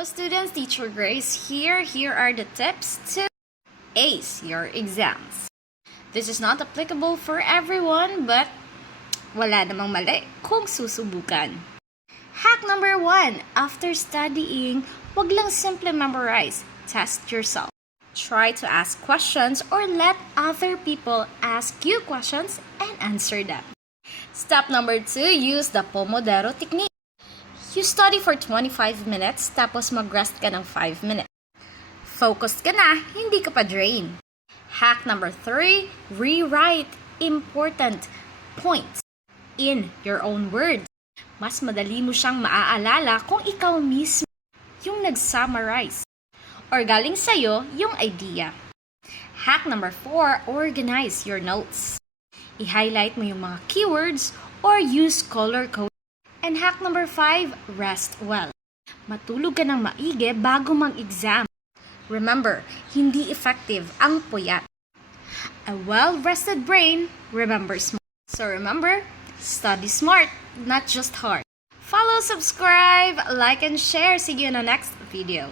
Hello students, Teacher Grace here. Here are the tips to ace your exams. This is not applicable for everyone, but wala namang mali kung susubukan. Hack number 1. After studying, wag lang simply memorize. Test yourself. Try to ask questions or let other people ask you questions and answer them. Step number 2. Use the Pomodoro technique. You study for 25 minutes, tapos mag-rest ka ng 5 minutes. Focused ka na, hindi ka pa drain. Hack number 3, rewrite important points in your own words. Mas madali mo siyang maaalala kung ikaw mismo yung nag-summarize or galing sa'yo yung idea. Hack number 4, organize your notes. I-highlight mo yung mga keywords or use color code. And hack number 5, rest well. Matulog ka ng maigi bago mag-exam. Remember, hindi effective ang puyat. A well-rested brain remembers more. So remember, study smart, not just hard. Follow, subscribe, like, and share. See you in the next video.